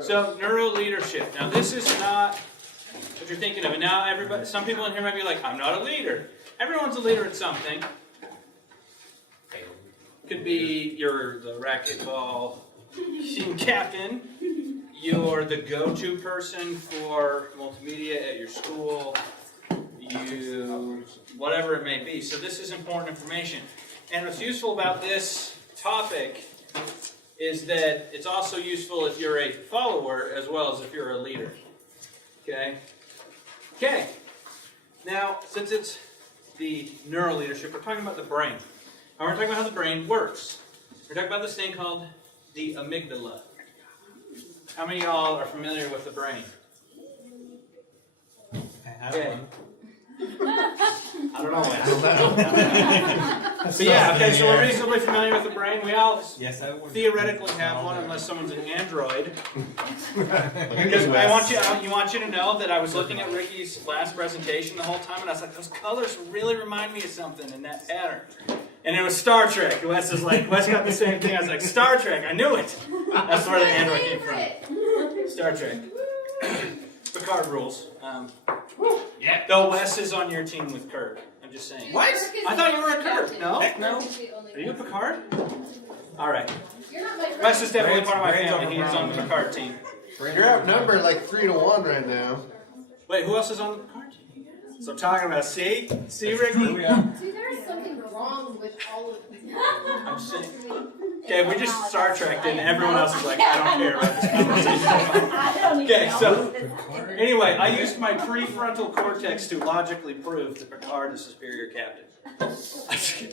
So neuroleadership. Now this is not what you're thinking of. And now everybody, some people in here might be like, I'm not a leader. Everyone's a leader at something. Could be you're the racquetball team captain. You're the go-to person for multimedia at your school. Whatever it may be. So this is important information. And what's useful about this topic is that it's also useful if you're a follower as well as if you're a leader. Okay? Okay. Now, since it's the neuroleadership, we're talking about the brain. And we're talking about how the brain works. We're talking about this thing called the amygdala. How many of y'all are familiar with the brain? Okay. I don't know. But yeah, okay, so we're reasonably familiar with the brain. We all theoretically have one, unless someone's an android. Because I want you to know that I was looking at Ricky's last presentation the whole time, and I was like, those colors really remind me of something in that pattern. And it was Star Trek. Wes got the same thing. I was like, Star Trek, I knew it. That's where the android came from. Star Trek. Picard rules. Yeah. Though Wes is on your team with Kirk. I'm just saying. What? I thought you were a Kirk. No? Heck no. Are you a Picard? All right. Wes is definitely part of my family. He is on the Picard team. You're outnumbered like 3-1 right now. Wait, who else is on the Picard team? So I'm talking about, see, Ricky? See, there's something wrong with all of these. I'm saying. Okay, we just Star Trek and everyone else is like, I don't care about this conversation. Okay, so anyway, I used my prefrontal cortex to logically prove that Picard is a superior captain.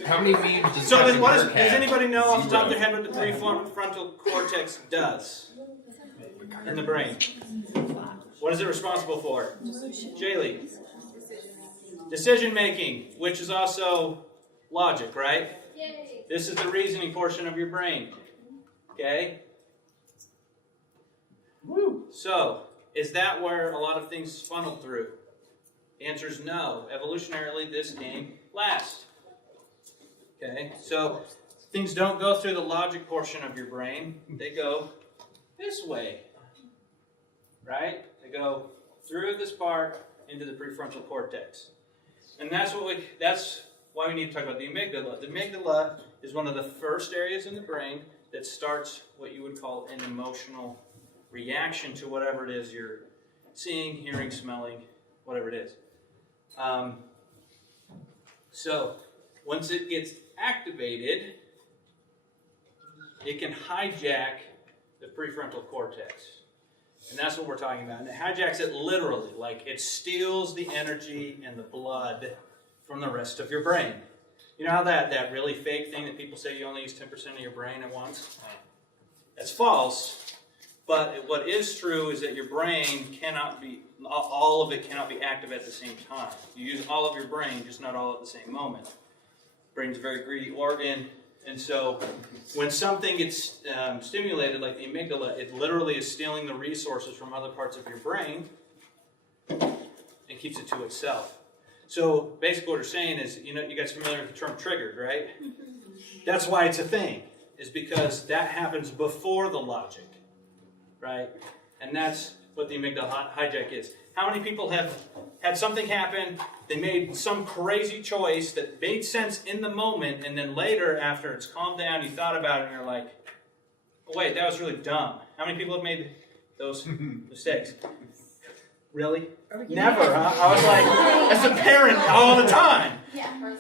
How many memes does So does anybody know off the top of their head what the prefrontal cortex does in the brain? What is it responsible for? Jaylee. Decision making, which is also logic, right? Yay. This is the reasoning portion of your brain. Okay? Woo. So, is that where a lot of things funnel through? The answer is no. Evolutionarily, this came last. Okay? So, things don't go through the logic portion of your brain. They go this way. Right? They go through this part into the prefrontal cortex. And that's why we need to talk about the amygdala. The amygdala is one of the first areas in the brain that starts what you would call an emotional reaction to whatever it is you're seeing, hearing, smelling, whatever it is. So once it gets activated, it can hijack the prefrontal cortex. And that's what we're talking about. And it hijacks it literally, like it steals the energy and the blood from the rest of your brain. You know how that really fake thing that people say you only use 10% of your brain at once? That's false. But what is true is that your brain all of it cannot be active at the same time. You use all of your brain, just not all at the same moment. Brain's a very greedy organ. And so when something gets stimulated, like the amygdala, it literally is stealing the resources from other parts of your brain and keeps it to itself. So basically what we're saying is, you guys are familiar with the term triggered, right? That's why it's a thing, is because that happens before the logic, right? And that's what the amygdala hijack is. How many people have had something happen, they made some crazy choice that made sense in the moment, and then later, after it's calmed down, you thought about it, and you're like, oh, wait, that was really dumb. How many people have made those mistakes? Really? Never, huh? I was like, as a parent, all the time.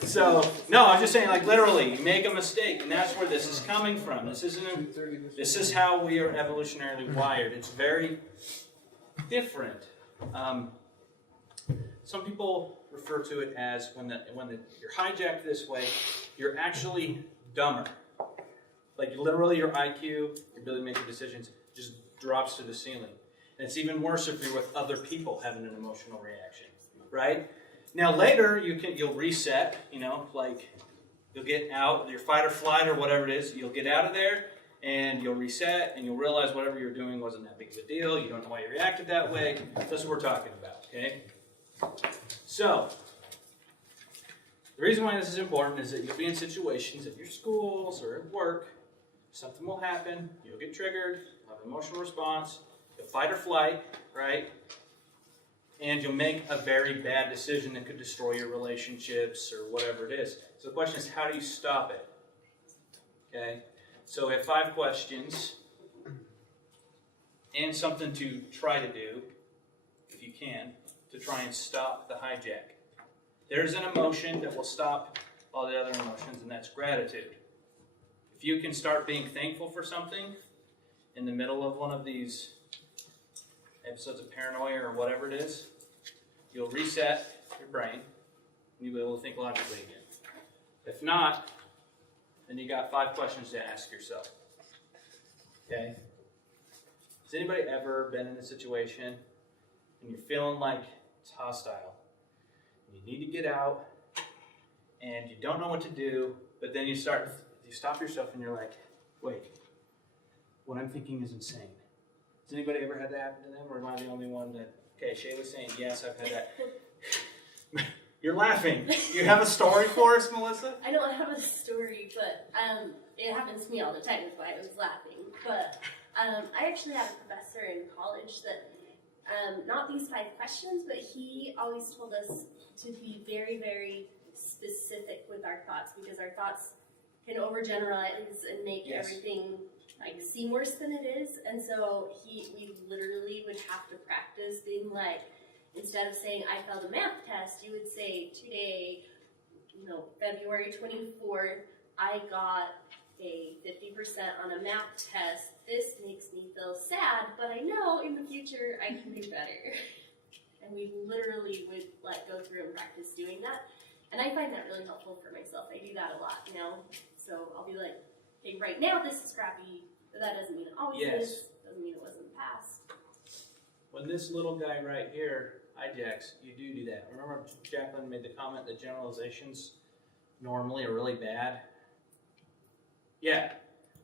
So, no, I'm just saying, like, literally, you make a mistake, and that's where this is coming from. This is how we are evolutionarily wired. It's very different. Some people refer to it as when you're hijacked this way, you're actually dumber. Like, literally, your IQ, your ability to make decisions, just drops to the ceiling. And it's even worse if you're with other people having an emotional reaction, right? Now later you'll reset, like you'll get out, your fight or flight or whatever it is, you'll get out of there and you'll reset and you'll realize whatever you're doing wasn't that big of a deal. You don't know why you reacted that way. That's what we're talking about, okay? So, the reason why this is important is that you'll be in situations at your schools or at work, something will happen, you'll get triggered, have an emotional response, you'll fight or flight, right? And you'll make a very bad decision that could destroy your relationships or whatever it is. So the question is, how do you stop it? Okay? So we have 5 questions and something to try to do, if you can, to try and stop the hijack. There's an emotion that will stop all the other emotions, and that's gratitude. If you can start being thankful for something in the middle of one of these episodes of paranoia or whatever it is, you'll reset your brain, and you'll be able to think logically again. If not, then you got 5 questions to ask yourself. Okay? Has anybody ever been in a situation and you're feeling like it's hostile? You need to get out, and you don't know what to do, but then you stop yourself and you're like, wait, what I'm thinking is insane. Has anybody ever had that happen to them, or am I the only one that, okay, Shayla's saying, yes, I've had that. You're laughing. You have a story for us, Melissa? I don't have a story, but it happens to me all the time, that's why I was laughing. But I actually had a professor in college that, not these 5 questions, but he always told us to be very, very specific with our thoughts, because our thoughts can overgeneralize and make everything like seem worse than it is. And so we literally would have to practice being like, instead of saying I failed a math test, you would say today, February 24th, I got a 50% on a math test. This makes me feel sad, but I know in the future I can do better. And we literally would go through and practice doing that. And I find that really helpful for myself. I do that a lot now. So I'll be like, hey, right now this is crappy, but that doesn't mean it always is. Doesn't mean it wasn't in the past. When this little guy right here hijacks, you do that. Remember Jacqueline made the comment that generalizations normally are really bad? Yeah,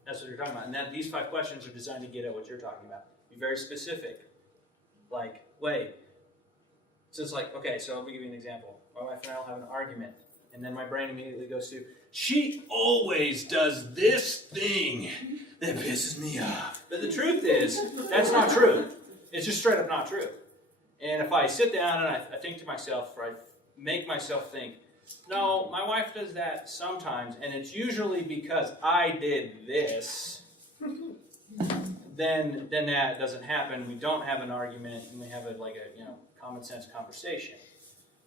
that's what you're talking about. And then these 5 questions are designed to get at what you're talking about. Be very specific. Like, wait. So it's like, okay, so let me give you an example. My wife and I will have an argument, and then my brain immediately goes to, she always does this thing that pisses me off. But the truth is, that's not true. It's just straight up not true. And if I sit down and I think to myself, or I make myself think, no, my wife does that sometimes, and it's usually because I did this, then that doesn't happen. We don't have an argument, and we have a common sense conversation.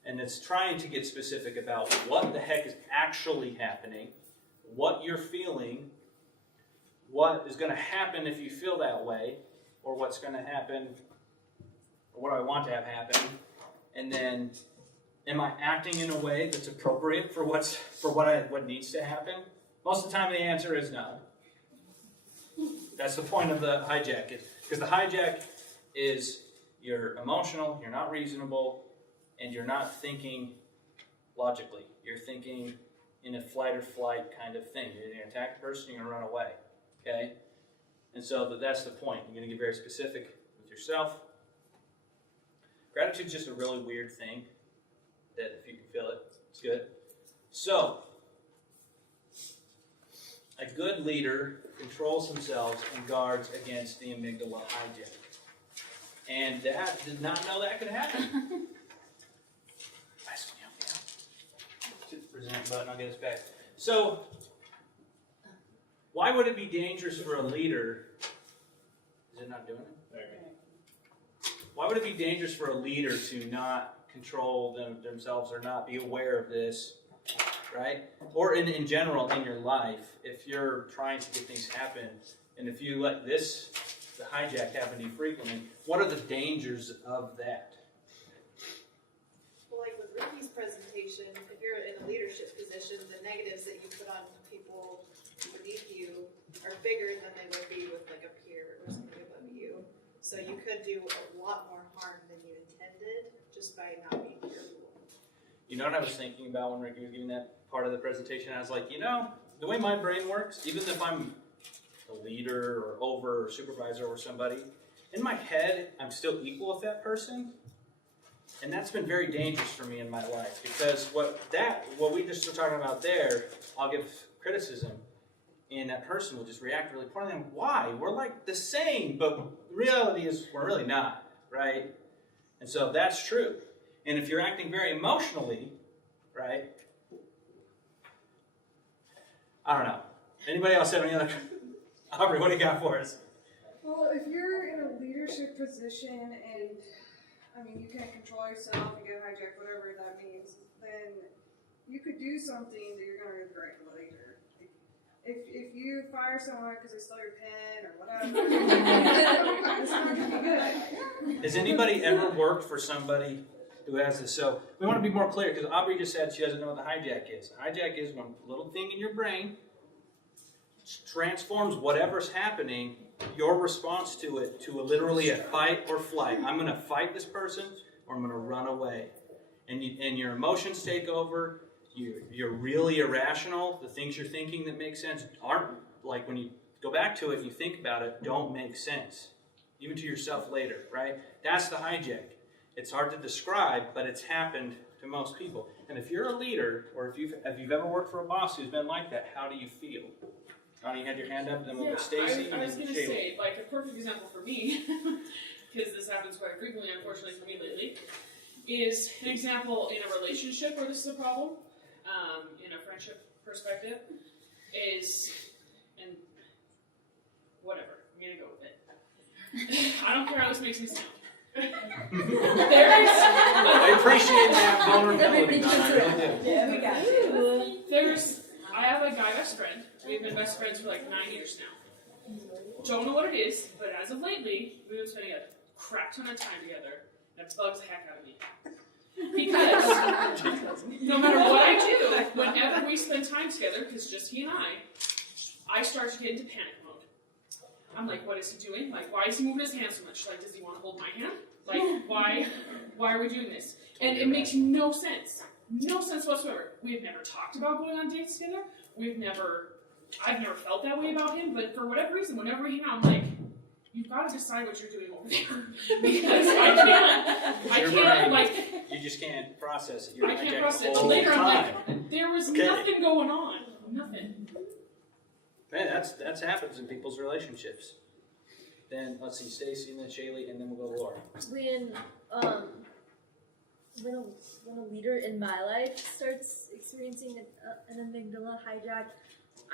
And it's trying to get specific about what the heck is actually happening, what you're feeling, what is going to happen if you feel that way, or what's going to happen, or what I want to have happen, and then am I acting in a way that's appropriate for what needs to happen? Most of the time the answer is no. That's the point of the hijack, because the hijack is you're emotional, you're not reasonable, and you're not thinking logically. You're thinking in a flight or flight kind of thing. You're going to attack the person, you're going to run away. Okay? And so that's the point. You're going to get very specific with yourself. Gratitude's just a really weird thing that if you can feel it, it's good. So, a good leader controls themselves and guards against the amygdala hijack. And Dad did not know that could happen. Present button, I'll get us back. So, why would it be dangerous for a leader? Is it not doing it? Okay. Why would it be dangerous for a leader to not control themselves or not be aware of this, right? Or in general in your life, if you're trying to get things happen, and if you let the hijack happen to you frequently, what are the dangers of that? Well, like with Ricky's presentation, if you're in a leadership position, the negatives that you put on people beneath you are bigger than they would be with like a peer or somebody above you. So you could do a lot more harm than you intended just by not being careful. You know what I was thinking about when Ricky was giving that part of the presentation? I was like, the way my brain works, even if I'm a leader or over or supervisor over somebody, in my head, I'm still equal with that person. And that's been very dangerous for me in my life, because what we just were talking about there, I'll give criticism, and that person will just react really poorly. And why? We're like the same, but the reality is we're really not, right? And so that's true. And if you're acting very emotionally, right? I don't know. Anybody else have any other? Aubrey, what do you got for us? Well, if you're in a leadership position and, I mean, you can't control yourself and get hijacked, whatever that means, then you could do something that you're going to regret later. If you fire someone because they stole your pen or whatever, it's not going to be good. Has anybody ever worked for somebody who has this? So we want to be more clear, because Aubrey just said she doesn't know what the hijack is. Hijack is one little thing in your brain transforms whatever's happening, your response to it, to literally a fight or flight. I'm going to fight this person, or I'm going to run away. And your emotions take over. You're really irrational. The things you're thinking that make sense aren't, like when you go back to it and you think about it, don't make sense. Even to yourself later, right? That's the hijack. It's hard to describe, but it's happened to most people. And if you're a leader, or if you've ever worked for a boss who's been like that, how do you feel? Ronnie, you had your hand up, then we'll go to Stacy, I was and then going to Shayla. say, like, a perfect example for me, because this happens quite frequently, unfortunately for me lately, is an example in a relationship where this is a problem, in a friendship perspective, is, and whatever, I'm going to go with it. I don't care how this makes me sound. I appreciate that vulnerability, Donna, I really do. Yeah, we got you. I have a guy best friend. We've been best friends for like 9 years now. Don't know what it is, but as of lately, we've been spending a crap ton of time together. That bugs the heck out of me. Because no matter what I do, whenever we spend time together, because just he and I start to get into panic mode. I'm like, what is he doing? Like, why is he moving his hand so much? Like, does he want to hold my hand? Like, why are we doing this? And it makes no sense. No sense whatsoever. We've never talked about going on dates together. I've never felt that way about him, but for whatever reason, whenever we hang out, I'm like, you've got to decide what you're doing over there. Because I can't, like... You just can't process it. You're I can't hijacking process the it. whole But later I'm time. like, there was Okay. nothing going on. Nothing. Man, that's happens in people's relationships. Then, let's see, Stacy, and then Shaylee, and then we'll go to Laura. When a leader in my life starts experiencing an amygdala hijack,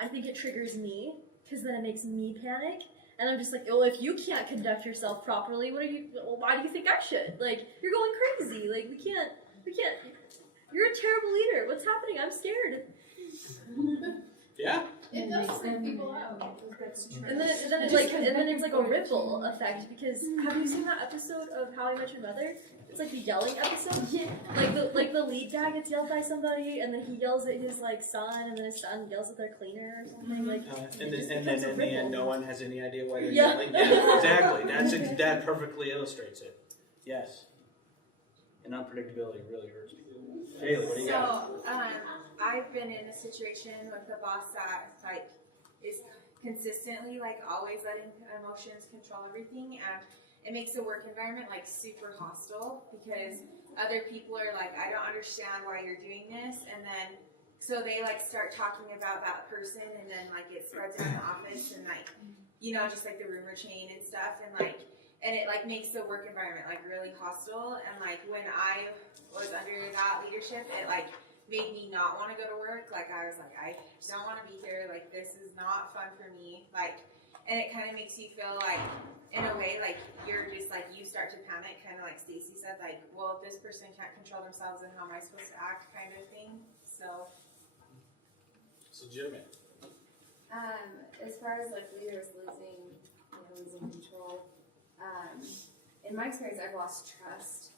I think it triggers me, because then it makes me panic. And I'm just like, oh, if you can't conduct yourself properly, why do you think I should? Like, you're going crazy. Like, we can't, you're a terrible leader. What's happening? I'm scared. Yeah? It does freak people out. And then it's like a ripple effect, because have you seen that episode of How I Met Your Mother? It's like the yelling episode. Yeah. Like the lead guy gets yelled by somebody, and then he yells at his like son, and then his son yells at their cleaner or something. Like, And then in the end, no one has any idea why they're Yeah. yelling. Yeah, exactly. That perfectly illustrates it. Yes. And unpredictability really hurts people. Shaylee, what do you got? So, I've been in a situation with a boss that like is consistently like always letting emotions control everything, and it makes the work environment like super hostile because other people are like, I don't understand why you're doing this, and then so they like start talking about that person, and then like it spreads around the office, and like, you know, just like the rumor chain and stuff, and it like makes the work environment like really hostile. And like when I was under that leadership, it like made me not want to go to work. Like I was like, I don't want to be here. Like this is not fun for me. Like, and it kind of makes you feel like, in a way, like you're just like, you start to panic, kind of like Stacy said, like, well, if this person can't control themselves, then how am I supposed to act, kind of thing. So It's legitimate. As far as like leaders losing control, in my experience, I've lost trust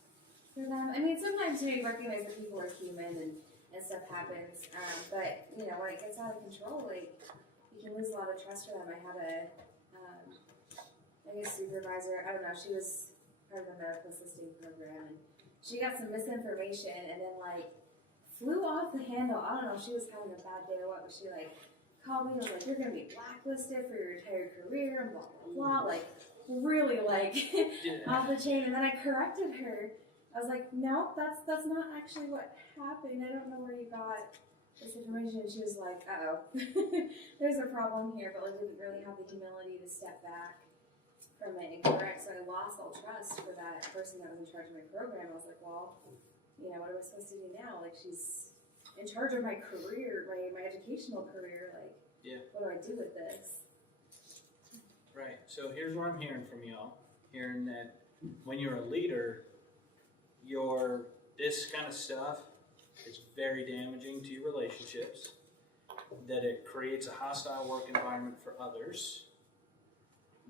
for them. I mean, sometimes you recognize that people are human and stuff happens, but you know, when it gets out of control, like you can lose a lot of trust for them. I had a supervisor. I don't know. She was part of the medical assisting program, and she got some misinformation, and then like flew off the handle. I don't know if she was having a bad day or what, but she like called me and was like, you're going to be blacklisted for your entire career and blah, blah, blah. Like really like off the chain. And then I corrected her. I was like, no, that's not actually what happened. I don't know where you got this information, and she was like, uh-oh, there's a problem here, but like didn't really have the humility to step back from it and correct. So I lost all trust for that person that was in charge of my program. I was like, well, you know, what am I supposed to do now? Like, she's in charge of my career, my educational career. Like, what do I do with this? Right. So here's what I'm hearing from y'all. Hearing that when you're a leader, this kind of stuff is very damaging to your relationships, that it creates a hostile work environment for others,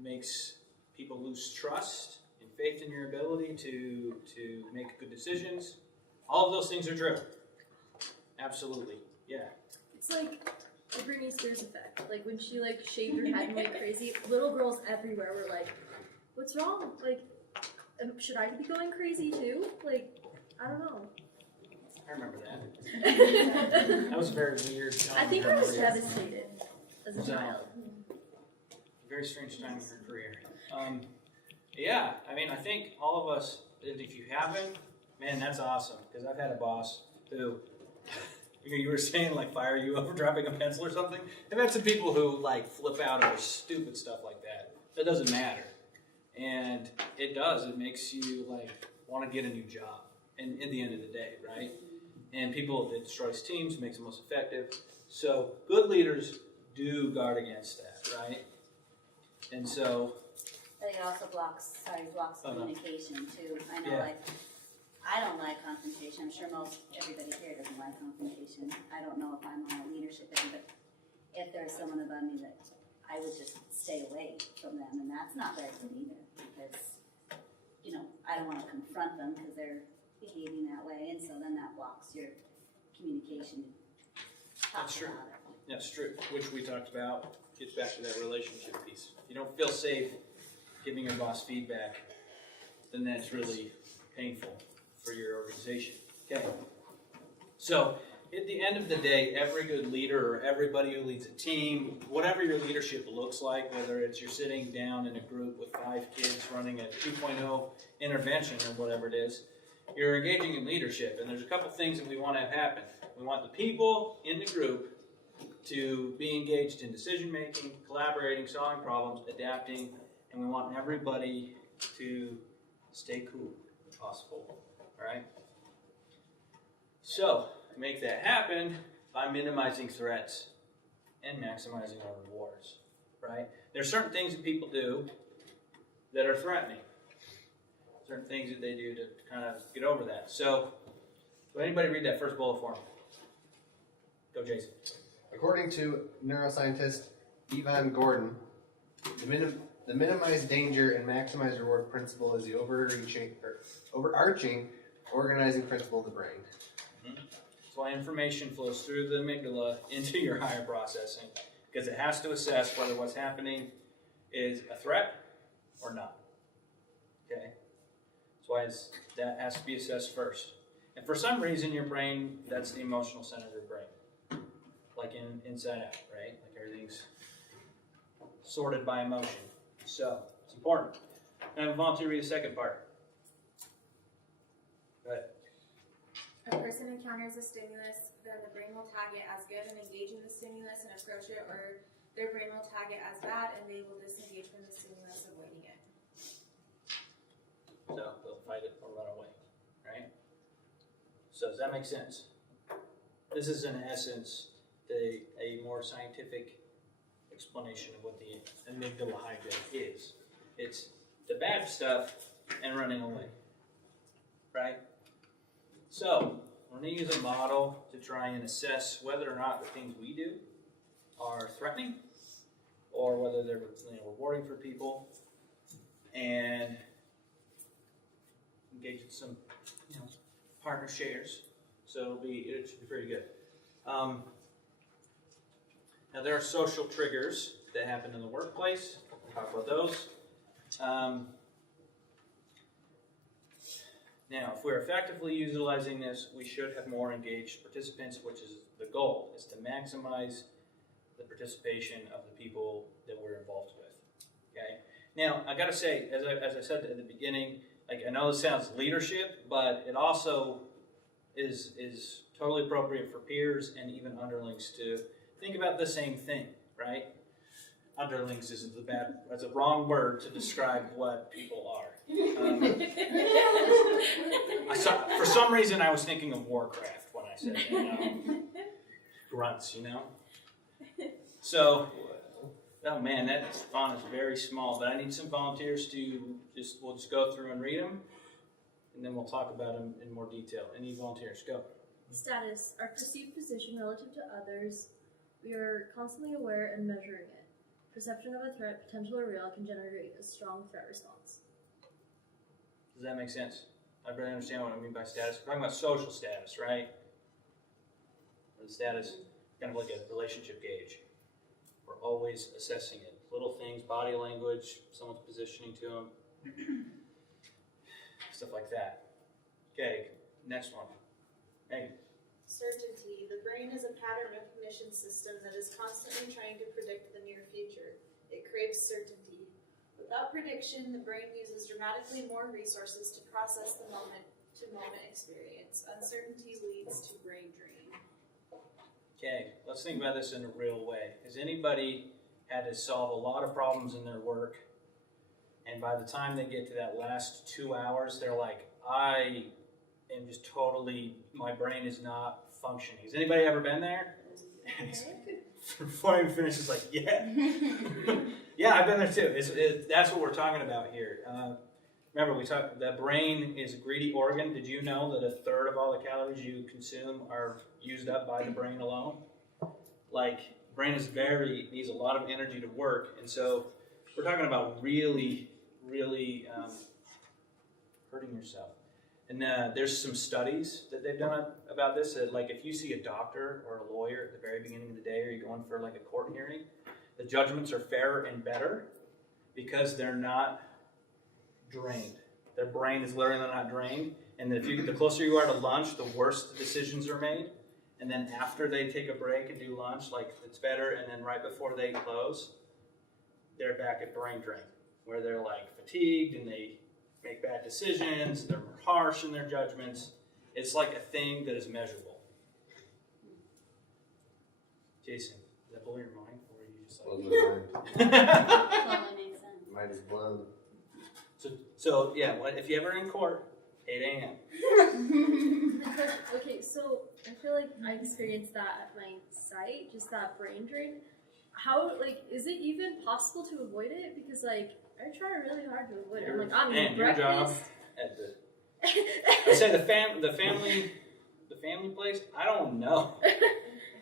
makes people lose trust and faith in your ability to make good decisions. All of those things are true. Absolutely. Yeah. It's like the Britney Spears effect. Like when she like shaved her head and went crazy, little girls everywhere were like, "What's wrong? Like, should I be going crazy too? Like, I don't know." I remember that. That was a very weird time. I think in I her was career. devastated as a child. Very strange time in her career. Yeah, I mean, I think all of us, if you haven't, man, that's awesome. Because I've had a boss who, you were saying, like, fire you over dropping a pencil or something. I've had some people who, like, flip out over stupid stuff like that. That doesn't matter. And it does. It makes you, like, want to get a new job. And at the end of the day, right? And it destroys teams, makes them most effective. So good leaders do guard against that, right? And so, I think it also blocks communication too. I know, Yeah. like, I don't like confrontation. I'm sure everybody here doesn't like confrontation. I don't know if I'm on a leadership thing, but if there's someone above me that I would just stay away from them, and that's not very good either, because, you know, I don't want to confront them because they're behaving that way, and so then that blocks your communication. That's true. That's true, which we talked about. Gets back to that relationship piece. If you don't feel safe giving your boss feedback, then that's really painful for your organization. Okay. So at the end of the day, every good leader or everybody who leads a team, whatever your leadership looks like, whether it's you're sitting down in a group with 5 kids running a 2.0 intervention or whatever it is, you're engaging in leadership. And there's a couple things that we want to have happen. We want the people in the group to be engaged in decision making, collaborating, solving problems, adapting, and we want everybody to stay cool if possible. All right? So, to make that happen by minimizing threats and maximizing our rewards. Right? There's certain things that people do that are threatening. Certain things that they do to kind of get over that. So, will anybody read that first bullet for me? Go, Jason. According to neuroscientist Yvonne Gordon, the minimize danger and maximize reward principle is the overarching organizing principle of the brain. That's why information flows through the amygdala into your higher processing, because it has to assess whether what's happening is a threat or not. Okay? That's why that has to be assessed first. And for some reason, your brain, that's the emotional center of your brain. Like inside out, right? Like everything's sorted by emotion. So, it's important. And I have a volunteer read the second part. Go ahead. A person encounters a stimulus, then the brain will tag it as good and engage in the stimulus and approach it, or their brain will tag it as bad and they will disengage from the stimulus, avoiding it. So, they'll fight it or run away, right? So, does that make sense? This is, in essence, a more scientific explanation of what the amygdala hijack is. It's the bad stuff and running away, right? So, we're going to use a model to try and assess whether or not the things we do are threatening or whether they're rewarding for people, and engage in some partner shares. So it should be pretty good. Now there are social triggers that happen in the workplace. We'll talk about those. Now, if we're effectively utilizing this, we should have more engaged participants, which is the goal, is to maximize the participation of the people that we're involved with. Okay. Now, I got to say, as I said at the beginning, like I know this sounds leadership, but it also is Totally appropriate for peers and even underlings to think about the same thing, right? Underlings isn't that's a wrong word to describe what people are. For some reason I was thinking of Warcraft when I said grunts, you know? So, oh man, that font is very small, but I need some volunteers we'll just go through and read them, and then we'll talk about them in more detail. Any volunteers? Go. Status. Our perceived position relative to others. We are constantly aware and measuring it. Perception of a threat, potential or real, can generate a strong threat response. Does that make sense? I really understand what I mean by status. We're talking about social status, right? Or the status, kind of like a relationship gauge. We're always assessing it. Little things, body language, someone's positioning to them, stuff like that. Okay, next one. Megan. Certainty. The brain is a pattern recognition system that is constantly trying to predict the near future. It craves certainty. Without prediction, the brain uses dramatically more resources to process the moment-to-moment experience. Uncertainty leads to brain drain. Okay, let's think about this in a real way. Has anybody had to solve a lot of problems in their work, and by the time they get to that last 2 hours, they're like, I am just totally, my brain is not functioning. Has anybody ever been there? Before I even finish, it's like, yeah. Yeah, I've been there too. That's what we're talking about here. Remember, the brain is a greedy organ. Did you know that 1/3 of all the calories you consume are used up by the brain alone? Like, brain needs a lot of energy to work, and so we're talking about really, really hurting yourself. And there's some studies that they've done about this. That, like, if you see a doctor or a lawyer at the very beginning of the day, or you're going for like a court hearing, the judgments are fairer and better because they're not drained. Their brain is literally not drained. And the closer you are to lunch, the worse the decisions are made. And then after they take a break and do lunch, like, it's better. And then right before they close, they're back at brain drain, where they're like fatigued and they make bad decisions, they're more harsh in their judgments. It's like a thing that is measurable. Jason, does that blow your mind? Or are you just like... Totally makes sense. Mine is blown. So yeah, if you ever in court, 8 a.m. Okay, so I feel like I experienced that at my site, just that brain drain. How, like, is it even possible to avoid it? Because, like, I try really hard to avoid it. I'm like, I'm eating breakfast. Your job at I say the family place. I don't know.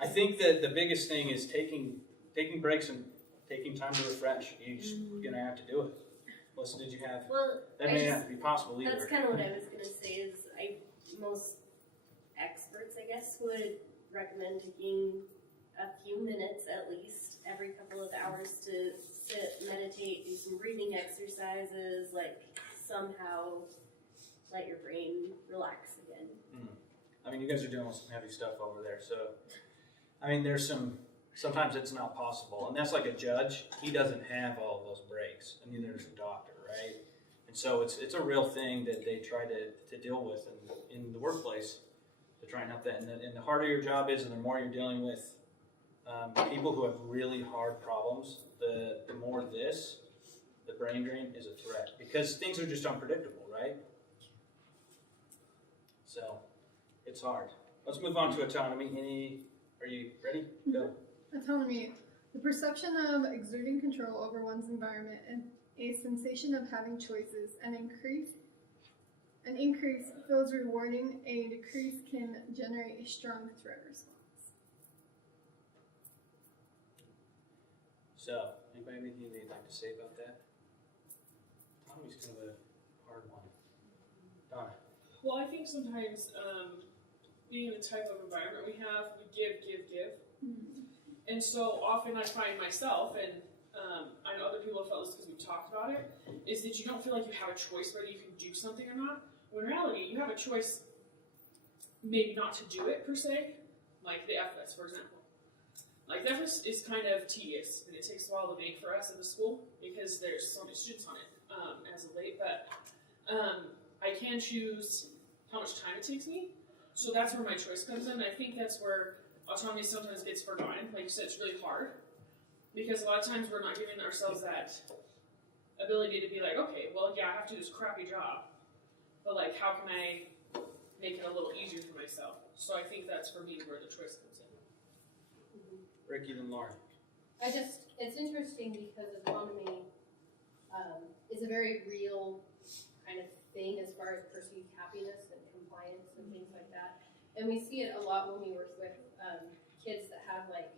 I think that the biggest thing is taking breaks and taking time to refresh. You're just gonna have to do it. Melissa, did you have? Well, that may not be possible either. That's kind of what I was gonna say. Is most experts, I guess, would recommend taking a few minutes at least every couple of hours to sit, meditate, do some breathing exercises, like somehow let your brain relax again. I mean, you guys are doing some heavy stuff over there, so I mean, sometimes it's not possible, and that's like a judge. He doesn't have all of those breaks, and neither does a doctor, right? And so it's a real thing that they try to deal with in the workplace to try and help that. And the harder your job is, and the more you're dealing with people who have really hard problems, the more the brain drain is a threat, because things are just unpredictable, right? So it's hard. Let's move on to autonomy. Are you ready? Go. Autonomy. The perception of exerting control over one's environment and a sensation of having choices. An increase feels rewarding. A decrease can generate a strong threat response. So, anybody have anything they'd like to say about that? Autonomy's kind of a hard one. Donna. Well, I think sometimes being the type of environment we have, we give. And so often I find myself, and I know other people have felt this because we've talked about it, is that you don't feel like you have a choice whether you can do something or not. When in reality, you have a choice maybe not to do it per se, like the FS, for example. Like, the FS is kind of tedious, and it takes a while to make for us in the school because there's so many students on it as of late, but I can choose how much time it takes me. So that's where my choice comes in. I think that's where autonomy sometimes gets forgotten. Like you said, it's really hard because a lot of times we're not giving ourselves that ability to be like, okay, well, yeah, I have to do this crappy job, but like, how can I make it a little easier for myself? So I think that's for me where the choice comes in. Ricky, then Lauren. It's interesting because autonomy is a very real kind of thing as far as perceived happiness and compliance and things like that. And we see it a lot when we work with kids that have like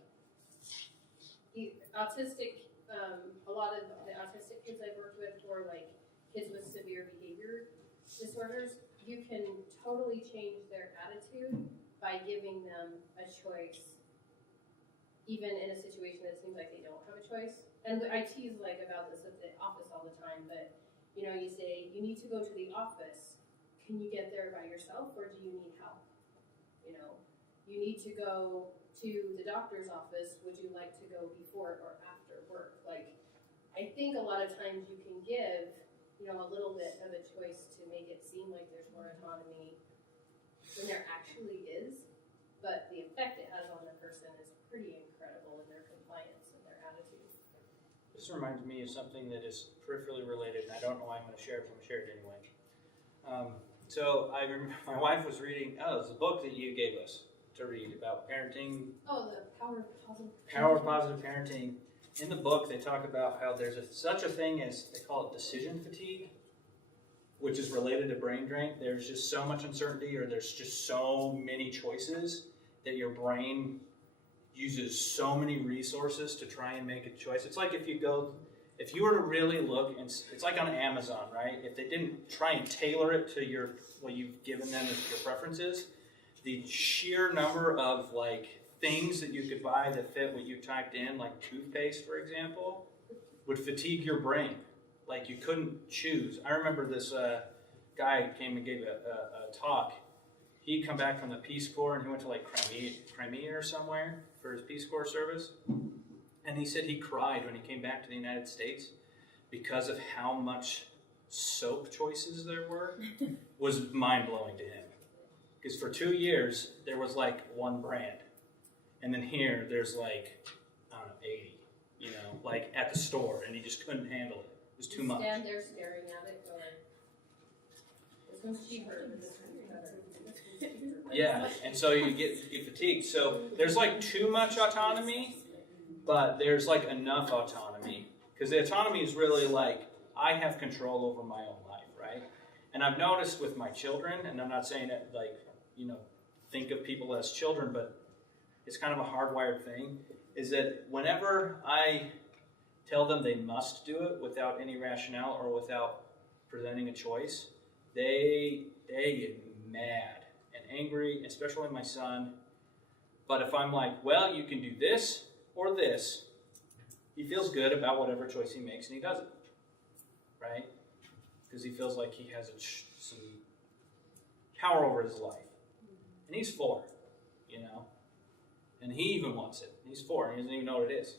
autistic, a lot of the autistic kids I've worked with, or like kids with severe behavior disorders, you can totally change their attitude by giving them a choice, even in a situation that seems like they don't have a choice. And I tease like about this at the office all the time, but you know, you say, you need to go to the office. Can you get there by yourself, or do you need help? You know, you need to go to the doctor's office. Would you like to go before or after work? Like, I think a lot of times you can give, you know, a little bit of a choice to make it seem like there's more autonomy than there actually is, but the effect it has on the person is pretty incredible in their compliance and their attitude. This reminds me of something that is peripherally related, and I don't know why I'm going to share it, but I'm going to share it anyway. So I remember my wife was reading, it's a book that you gave us to read about parenting. Oh, the power of positive parenting. Power of positive parenting. In the book, they talk about how there's such a thing as, they call it decision fatigue, which is related to brain drain. There's just so much uncertainty, or there's just so many choices that your brain uses so many resources to try and make a choice. It's like if you were to really look, and it's like on Amazon, right? If they didn't try and tailor it to what you've given them as your preferences, the sheer number of like things that you could buy that fit what you typed in, like toothpaste, for example, would fatigue your brain. Like you couldn't choose. I remember this guy came and gave a talk. He'd come back from the Peace Corps, and he went to like Crimea or somewhere for his Peace Corps service. And he said he cried when he came back to the United States because of how much soap choices there were. Was mind-blowing to him. Because for 2 years, there was like one brand. And then here, there's like, I don't know, 80, you know, like at the store. And he just couldn't handle it. It was too much. Stand there staring at it going, this one's cheaper, but this one's better. Yeah, and so you get fatigued. So there's like too much autonomy, but there's like enough autonomy. Because the autonomy is really like, I have control over my own life, right? And I've noticed with my children, and I'm not saying that like, you know, think of people as children, but it's kind of a hardwired thing, is that whenever I tell them they must do it without any rationale or without presenting a choice, they get mad and angry, especially my son. But if I'm like, well, you can do this or this, he feels good about whatever choice he makes, and he does it, right? Because he feels like he has some power over his life. And he's 4, you know? And he even wants it. He's 4, and he doesn't even know what it is.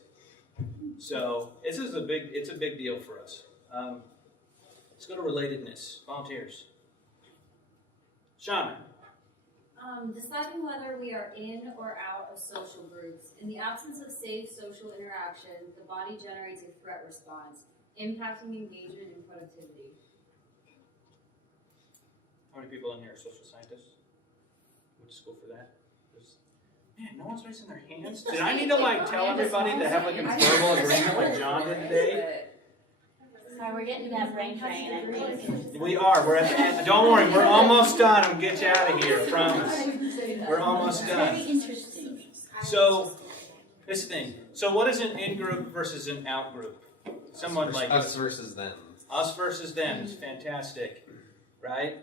So it's a big deal for us. Let's go to relatedness. Volunteers. Shauna. Deciding whether we are in or out of social groups. In the absence of safe social interaction, the body generates a threat response, impacting engagement and productivity. How many people in here are social scientists? Went to school for that? Man, no one's raising their hands. Did I need to like tell everybody to have like a verbal agreement like John did today? Sorry, we're getting to that brain drain. We are. We're at the end. Don't worry, we're almost done. I'll get you out of here. I promise. We're almost done. Very interesting. So, this thing. So, what is an in-group versus an out-group? Someone like us versus them. Us versus them is fantastic, right?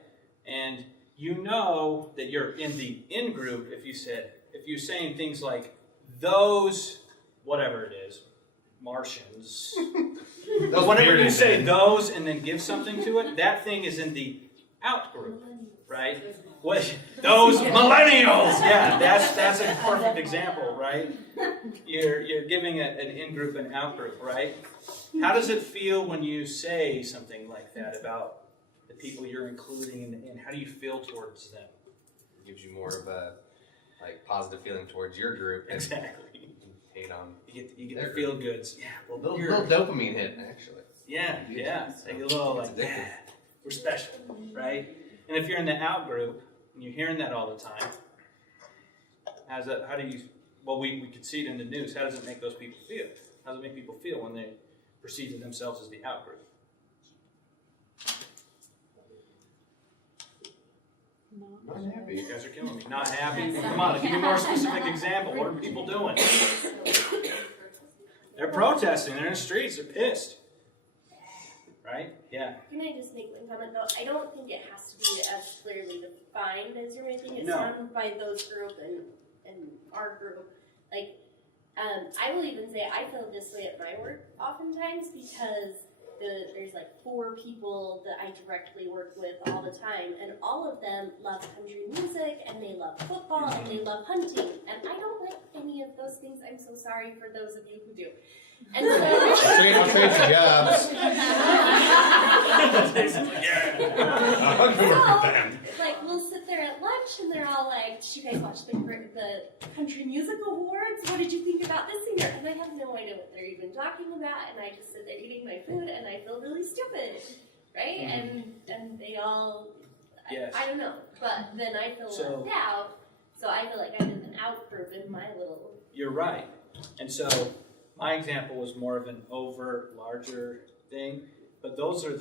And you know that you're in the in-group if you're saying things like those, whatever it is, Martians. But whenever you say those and then give something to it, that thing is in the out group, right? What those millennials? Yeah, that's a perfect example, right? You're giving an in group and out group, right? How does it feel when you say something like that about the people you're including, and how do you feel towards them? gives you more of a like positive feeling towards your group. And Exactly. hate on. You get the feel goods. Yeah. Well, Little dopamine hit actually. Yeah. Like a little It's like, addictive. yeah, we're special, right? And if you're in the out group and you're hearing that all the time, well, we could see it in the news. How does it make those people feel? How does it make people feel when they perceive themselves as the out group? Not happy. You guys are killing me. Not happy? Come on, give me a more specific example. What are people doing? They're protesting. They're in the streets. They're pissed. Right? Yeah. Can I just make one comment though? I don't think it has to be as clearly defined as you're making it No. sound by those group and our group. Like, I will even say I feel this way at my work oftentimes because there's like 4 people that I directly work with all the time, and all of them love country music, and they love football, and they love hunting, and I don't like any of those things. I'm so sorry for those of you who do. And so I'll trade you jobs. So, like, we'll sit there at lunch, and they're all like, "Did you guys watch the Country Music Awards? What did you think about this singer?" And I have no idea what they're even talking about, and I just sit there eating my food, and I feel really stupid, right? And they all, Yes. I don't know, but then I feel left out, so I feel like I'm in the out group in my little. You're right. And so my example was more of an overt, larger thing. But those are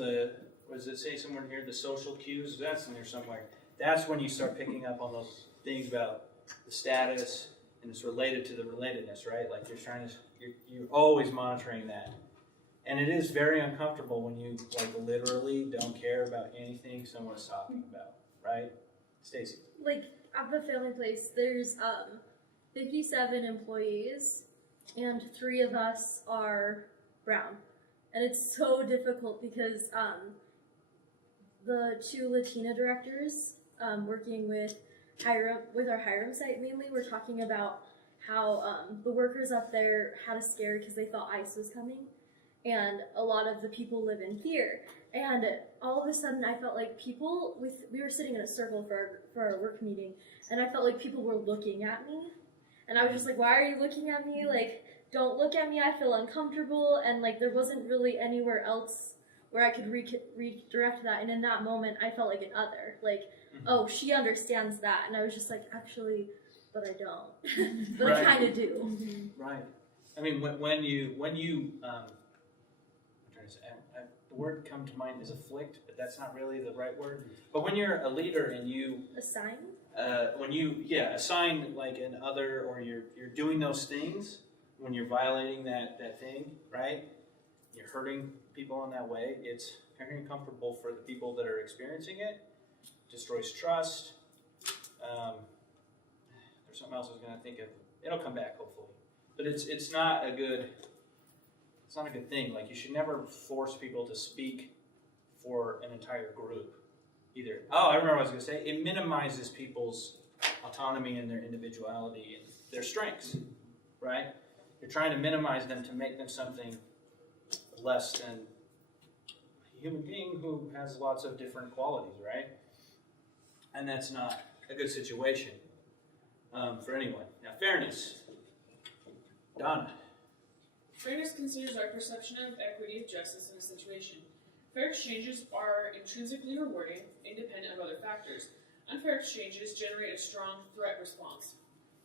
what does it say somewhere in here? The social cues? That's in there somewhere. That's when you start picking up on those things about the status, and it's related to the relatedness, right? Like you're always monitoring that. And it is very uncomfortable when you like literally don't care about anything someone's talking about, right? Stacy. Like at the family place, there's 57 employees, and 3 of us are brown, and it's so difficult because the 2 Latina directors working with our Hiram site mainly, we're talking about how the workers up there had a scare because they thought ICE was coming, and a lot of the people live in fear. And all of a sudden, I felt like we were sitting in a circle for our work meeting, and I felt like people were looking at me, and I was just like, "Why are you looking at me? Like, don't look at me. I feel uncomfortable." And like, there wasn't really anywhere else where I could redirect that. And in that moment, I felt like an other. Like, oh, she understands that, and I was just like, actually, but I don't. But Right. I kind of do. Right. I mean, when you I'm trying to say, the word come to mind is afflict, but that's not really the right word. But when you're a leader and you Assign? when you assign like an other, or you're doing those things, when you're violating that thing, right? You're hurting people in that way. It's very uncomfortable for the people that are experiencing it. Destroys trust. There's something else I was going to think of. It'll come back hopefully, but it's not a good thing. Like, you should never force people to speak for an entire group either. Oh, I remember what I was going to say. It minimizes people's autonomy and their individuality and their strengths, right? You're trying to minimize them to make them something less than a human being who has lots of different qualities, right? And that's not a good situation for anyone. Now, fairness. Donna. Fairness considers our perception of equity of justice in a situation. Fair exchanges are intrinsically rewarding, independent of other factors. Unfair exchanges generate a strong threat response.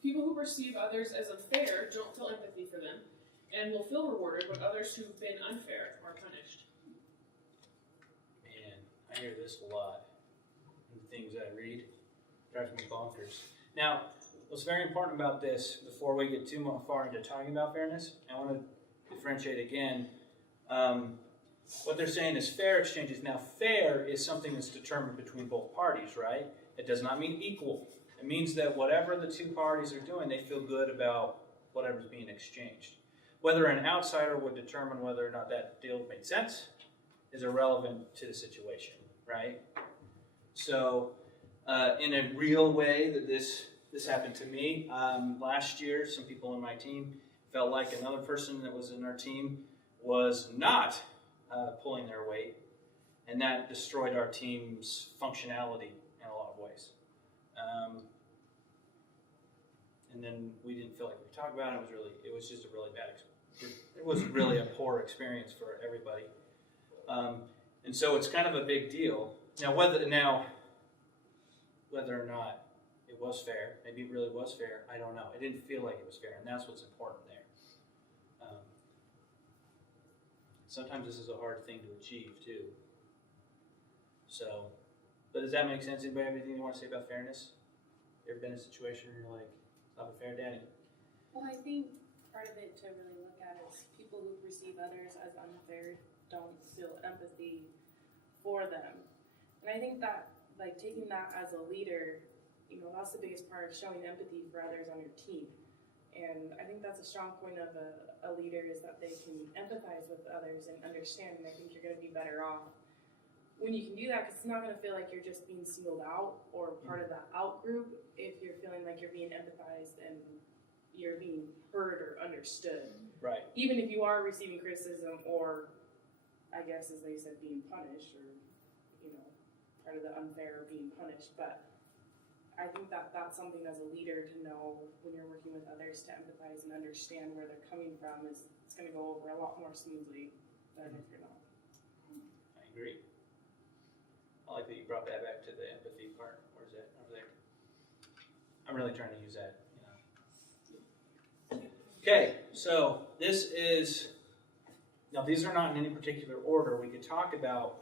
People who perceive others as unfair don't feel empathy for them, and will feel rewarded when others who've been unfair are punished. Man, I hear this a lot in the things I read. It drives me bonkers. Now, what's very important about this, before we get too far into talking about fairness, I want to differentiate again. What they're saying is fair exchanges. Now, fair is something that's determined between both parties, right? It does not mean equal. It means that whatever the two parties are doing, they feel good about whatever's being exchanged. Whether an outsider would determine whether or not that deal made sense is irrelevant to the situation, right? So, in a real way that this happened to me, last year, some people on my team felt like another person that was in our team was not pulling their weight, and that destroyed our team's functionality in a lot of ways. and then we didn't feel like we could talk about it. It was just a really bad it was really a poor experience for everybody. And so it's kind of a big deal. Now whether or not it was fair, maybe it really was fair, I don't know. It didn't feel like it was fair, and that's what's important there. Sometimes this is a hard thing to achieve too. So, but does that make sense? Anybody have anything you want to say about fairness? You ever been in a situation where you're like, it's not fair, Daddy? Well, I think part of it to really look at is people who perceive others as unfair don't feel empathy for them. And I think that, like, taking that as a leader, you know, that's the biggest part of showing empathy for others on your team. And I think that's a strong point of a leader, is that they can empathize with others and understand, and I think you're going to be better off when you can do that, because it's not going to feel like you're just being singled out or part of that out group if you're feeling like you're being empathized and you're being heard or understood. Right. Even if you are receiving criticism or, I guess as they said, being punished, or, you know, part of the unfair being punished. But I think that that's something as a leader to know when you're working with others, to empathize and understand where they're coming from. It's going to go over a lot more smoothly than if you're not. I agree. I like that you brought that back to the empathy part. Where's that? Over there. I'm really trying to use that, you know. Okay, so this is, now these are not in any particular order. We could talk about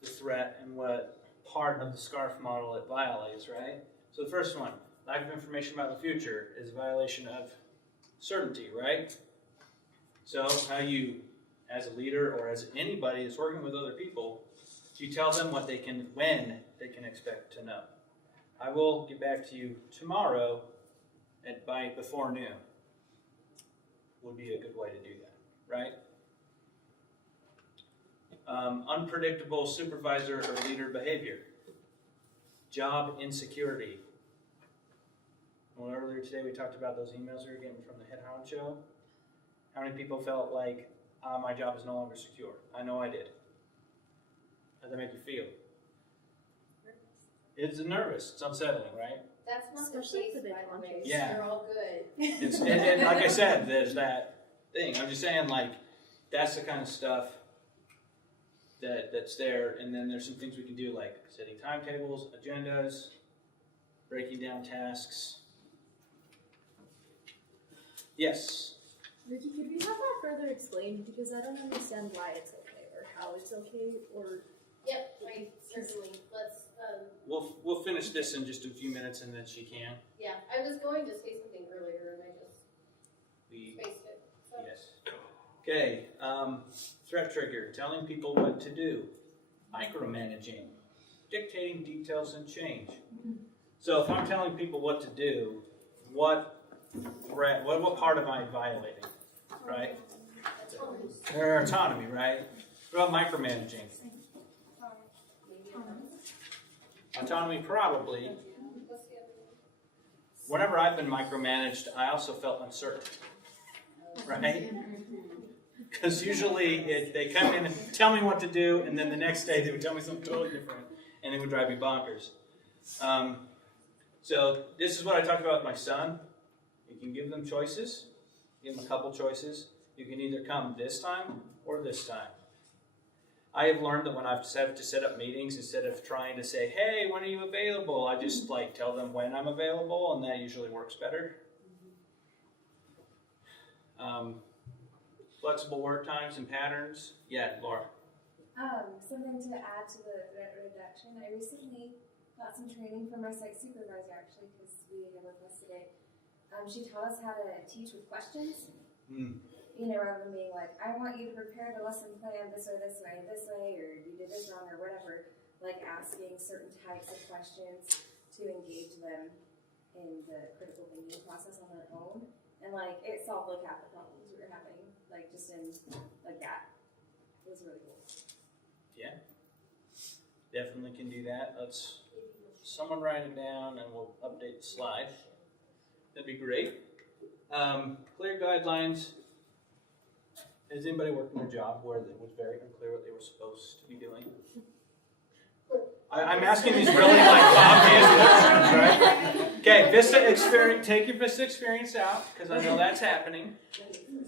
the threat and what part of the SCARF model it violates, right? So the first one, lack of information about the future, is a violation of certainty, right? So how you, as a leader or as anybody that's working with other people, you tell them when they can expect to know. I will get back to you tomorrow before noon. Would be a good way to do that, right? Unpredictable supervisor or leader behavior. Job insecurity. Well, earlier today we talked about those emails we were getting from the head honcho. How many people felt like, my job is no longer secure? I know I did. How does that make you feel? It's nervous. It's unsettling, right? That's not Especially the the case, big by the way. Yeah. They're all good. And like I said, there's that thing. I'm just saying, like, that's the kind of stuff that's there. And then there's some things we can do, like setting timetables, agendas, breaking down tasks. Yes? Ricky, could we have that further explained? Because I don't understand why it's okay or how it's okay or. Yep, I certainly. Let's. We'll finish this in just a few minutes, and then she can. Yeah, I was going to say something earlier, and I just spaced it. So. Yes. Okay. Threat trigger: telling people what to do, micromanaging, dictating details and change. So if I'm telling people what to do, what part am I violating? Right? Their autonomy, right? What about micromanaging? Autonomy, probably. Whenever I've been micromanaged, I also felt uncertain, right? Because usually they come in and tell me what to do, and then the next day they would tell me something totally different, and it would drive me bonkers. So this is what I talked about with my son. You can give them choices, give them a couple choices. You can either come this time or this time. I have learned that when I've to set up meetings, instead of trying to say, hey, when are you available? I just tell them when I'm available, and that usually works better. Flexible work times and patterns. Yeah, Laura. Something to add to the threat reduction. I recently got some training from my site supervisor, actually, because we have with us today. She taught us how to teach with questions. You know, rather than being like, I want you to prepare the lesson plan this way, or you did this wrong, or whatever. Like asking certain types of questions to engage them in the critical thinking process on their own. And it solved half the problems we were having, just in that. It was really cool. Yeah. Definitely can do that. Let's someone write it down and we'll update the slide. That'd be great. Clear guidelines. Has anybody worked in a job where it was very unclear what they were supposed to be doing? I'm asking these really obvious questions, right? Okay, VISTA experience. Take your VISTA experience out because I know that's happening.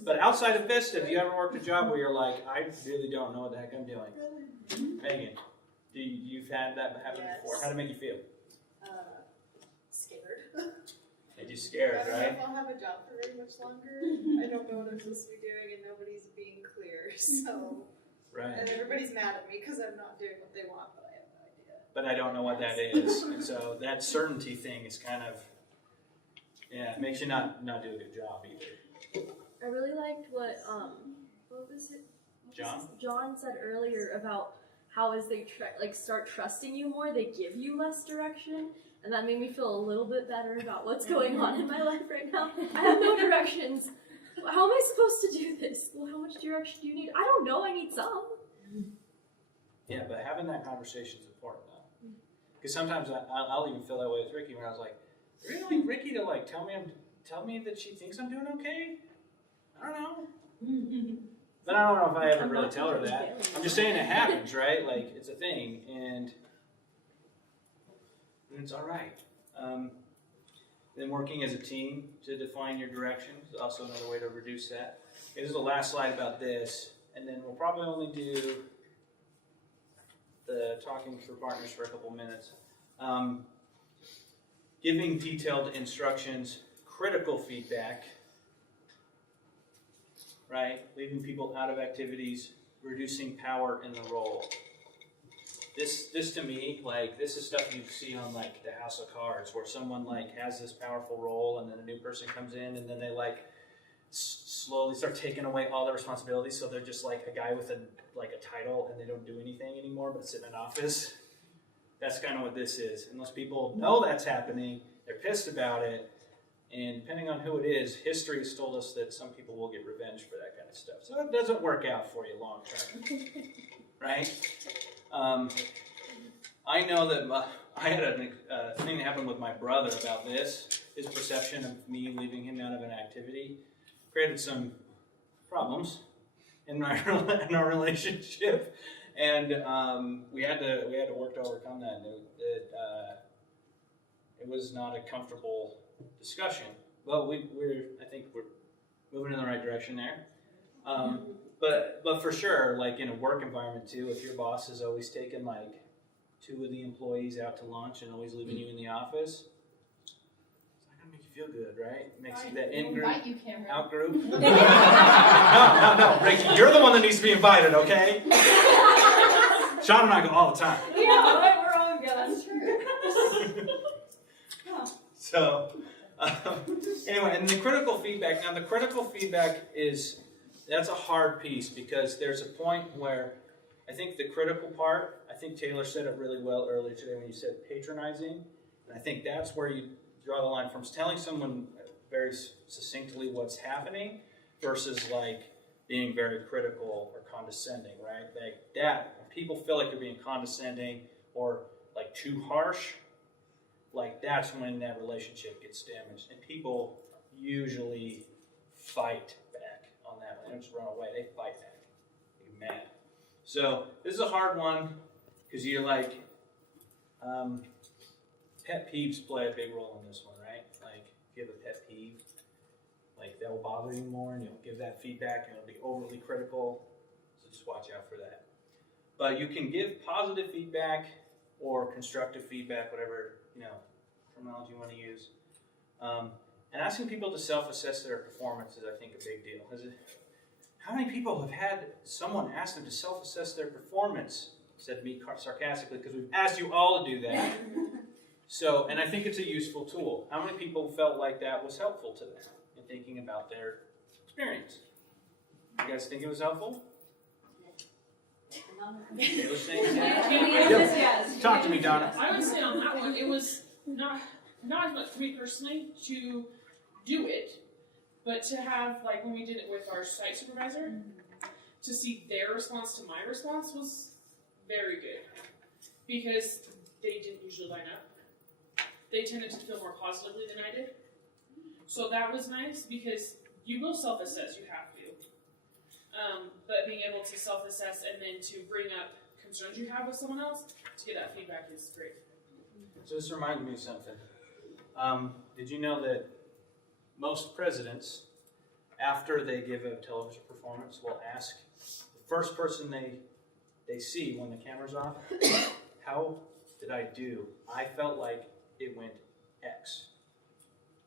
But outside of VISTA, have you ever worked a job where you're like, I really don't know what the heck I'm doing? Megan, you've had that happen before? How did it make you feel? Scared. Made you scared, I don't right? know if I'll have a job for very much longer. I don't know what I'm supposed to be doing, and nobody's being clear. So, Right. and everybody's mad at me because I'm not doing what they want, but I have no idea. But I don't know what that is. And so that certainty thing is kind of, it makes you not do a good job either. I really liked what was it? John? John said earlier about how as they start trusting you more, they give you less direction. And that made me feel a little bit better about what's going on in my life right now. I have no directions. How am I supposed to do this? Well, how much direction do you need? I don't know. I need some. Yeah, but having that conversation is important though. Because sometimes I'll even feel that way with Ricky when I was like, really, Ricky to like tell me that she thinks I'm doing okay? I don't know. But I don't know if I ever really tell her that. I'm just saying it happens, right? Like it's a thing, and it's all right. Then working as a team to define your direction is also another way to reduce that. Okay, this is the last slide about this, and then we'll probably only do the talking for partners for a couple minutes. Giving detailed instructions, critical feedback, right? Leaving people out of activities, reducing power in the role. This to me, like, this is stuff you see on like the House of Cards, where someone like has this powerful role, and then a new person comes in, and then they like slowly start taking away all their responsibilities. So they're just like a guy with a title, and they don't do anything anymore, but sit in an office. That's kind of what this is. And those people know that's happening. They're pissed about it, and depending on who it is, history has told us that some people will get revenge for that kind of stuff. So it doesn't work out for you long term, right? I know that I had a thing that happened with my brother about this. His perception of me leaving him out of an activity created some problems in our relationship, and we had to work to overcome that. And it was not a comfortable discussion, but I think we're moving in the right direction there. But for sure, like in a work environment too, if your boss is always taking like 2 of the employees out to lunch and always leaving you in the office, it's not gonna make you feel good, right? It makes you that in-group, out-group. No, Ricky, you're the one that needs to be invited, okay? Sean and I go all the time. Yeah, we're all good. That's true. So, anyway, and the critical feedback. Now, the critical feedback that's a hard piece, because there's a point where I think the critical part, I think Taylor said it really well earlier today when you said patronizing. And I think that's where you draw the line from telling someone very succinctly what's happening versus like being very critical or condescending, right? Like that, when people feel like you're being condescending or like too harsh, like that's when that relationship gets damaged. And people usually fight back on that. They don't just run away, they fight back. They get mad. So this is a hard one because you're like, pet peeves play a big role in this one, right? Like if you have a pet peeve, like that will bother you more, and you'll give that feedback and it'll be overly critical. So just watch out for that. But you can give positive feedback or constructive feedback, whatever terminology you want to use. And asking people to self-assess their performance is, I think, a big deal. How many people have had someone ask them to self-assess their performance? Said to me sarcastically, because we've asked you all to do that. So, and I think it's a useful tool. How many people felt like that was helpful to them in thinking about their experience? You guys think it was helpful? Taylor saying yes. Talk to me, Donna. I would say on that one, it was not as much for me personally to do it, but to have, like when we did it with our site supervisor, to see their response to my response was very good, because they didn't usually line up. They tended to feel more positively than I did. So that was nice, because you will self-assess, you have to. But being able to self-assess and then to bring up concerns you have with someone else, to get that feedback is great. So this reminds me of something. Did you know that most presidents, after they give a television performance, will ask the first person they see when the camera's off, how did I do? I felt like it went X.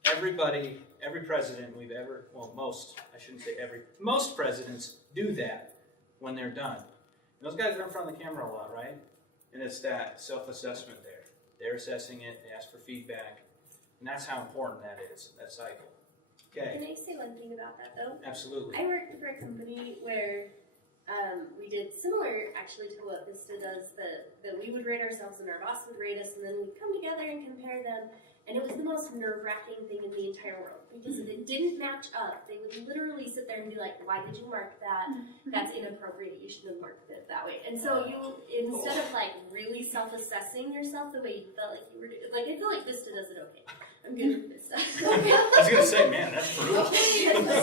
Everybody, every president we've ever, well, most, I shouldn't say every, most presidents do that when they're done. And those guys are in front of the camera a lot, right? And it's that self-assessment there. They're assessing it, they ask for feedback, and that's how important that is, that cycle. Okay. Can I say one thing about that though? Absolutely. I worked for a company where we did similar actually to what VISTA does, that we would rate ourselves and our boss would rate us, and then we'd come together and compare them. And it was the most nerve-wracking thing in the entire world, because if it didn't match up, they would literally sit there and be like, why did you mark that? That's inappropriate, you shouldn't have marked it that way. And so you, instead of like really self-assessing yourself the way you felt like you were doing, like I feel like VISTA does it okay. I'm good with VISTA. I was going to say, man, that's brutal.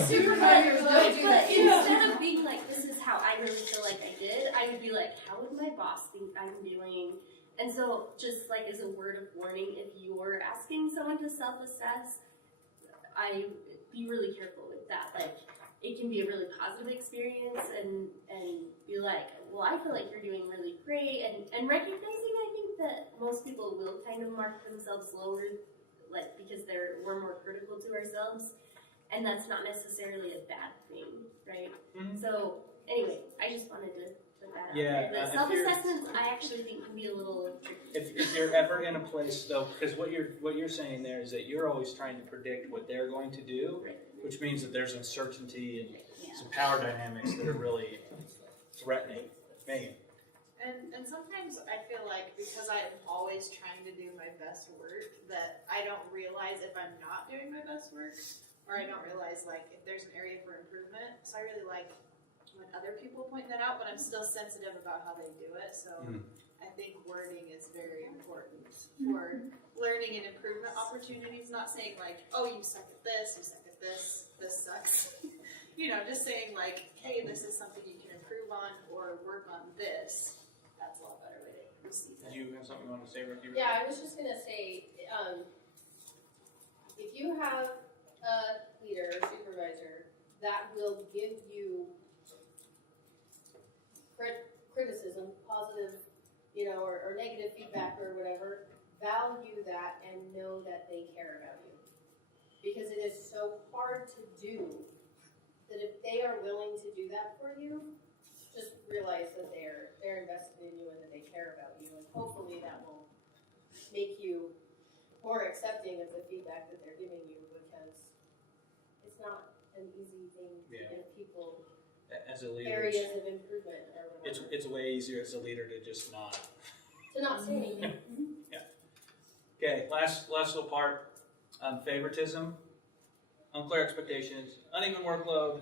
Supervisors don't do that. Instead of being like, this is how I really feel like I did, I would be like, how would my boss think I'm doing? And so, just like as a word of warning, if you're asking someone to self-assess, be really careful with that. Like, it can be a really positive experience, and be like, well, I feel like you're doing really great, and recognizing, I think that most people will kind of mark themselves lower, like because we're more critical to ourselves, and that's not necessarily a bad thing, right? Mm-hmm. So, anyway, I just wanted to. Yeah, the self-assessments I actually think can be a little tricky. If you're ever in a place though, because what you're saying there is that you're always trying to predict what they're going to do, which means that there's uncertainty and some power dynamics that are really threatening. Megan. And sometimes I feel like because I'm always trying to do my best work, that I don't realize if I'm not doing my best work, or I don't realize like if there's an area for improvement. So I really like when other people point that out, but I'm still sensitive about how they do it. So I think wording is very important for learning and improvement opportunities. Not saying like, oh, you suck at this, this sucks. You know, just saying like, hey, this is something you can improve on or work on this. That's a lot better way to receive it. Do you have something you want to say, Ricky? Yeah, I was just gonna say, if you have a leader or supervisor that will give you criticism, positive, or negative feedback or whatever, value that and know that they care about you. Because it is so hard to do that if they are willing to do that for you, just realize that they're invested in you and that they care about you, and hopefully that will make you more accepting of the feedback that they're giving you, because it's not an easy thing to give people as a leader, areas of improvement or whatever. It's way easier as a leader to just not. To not say anything. Yeah. Okay, last little part. Favoritism, unclear expectations, uneven workload,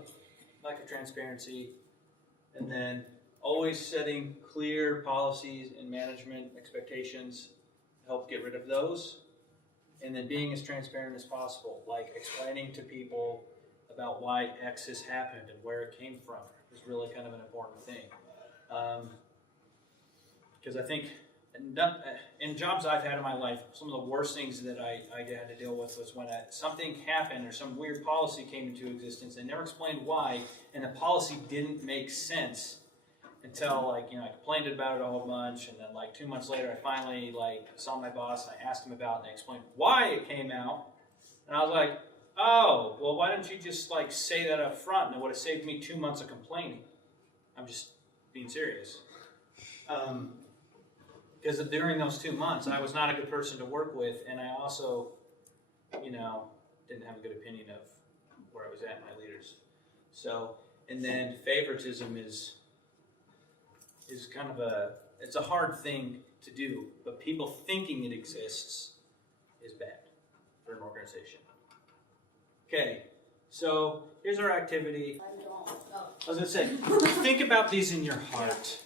lack of transparency, and then always setting clear policies and management expectations to help get rid of those, and then being as transparent as possible, like explaining to people about why X has happened and where it came from is really kind of an important thing. Because I think in jobs I've had in my life, some of the worst things that I had to deal with was when something happened or some weird policy came into existence and never explained why, and the policy didn't make sense until I complained about it a whole bunch, and then 2 months later I finally saw my boss and I asked him about it and they explained why it came out, and I was like, oh, well, why didn't you just say that up front, and it would have saved me 2 months of complaining. I'm just being serious. Because during those 2 months, I was not a good person to work with, and I also, didn't have a good opinion of where I was at, my leaders. So, and then favoritism is kind of it's a hard thing to do, but people thinking it exists is bad for an organization. Okay, so here's our activity. I was going to say, think about these in your heart.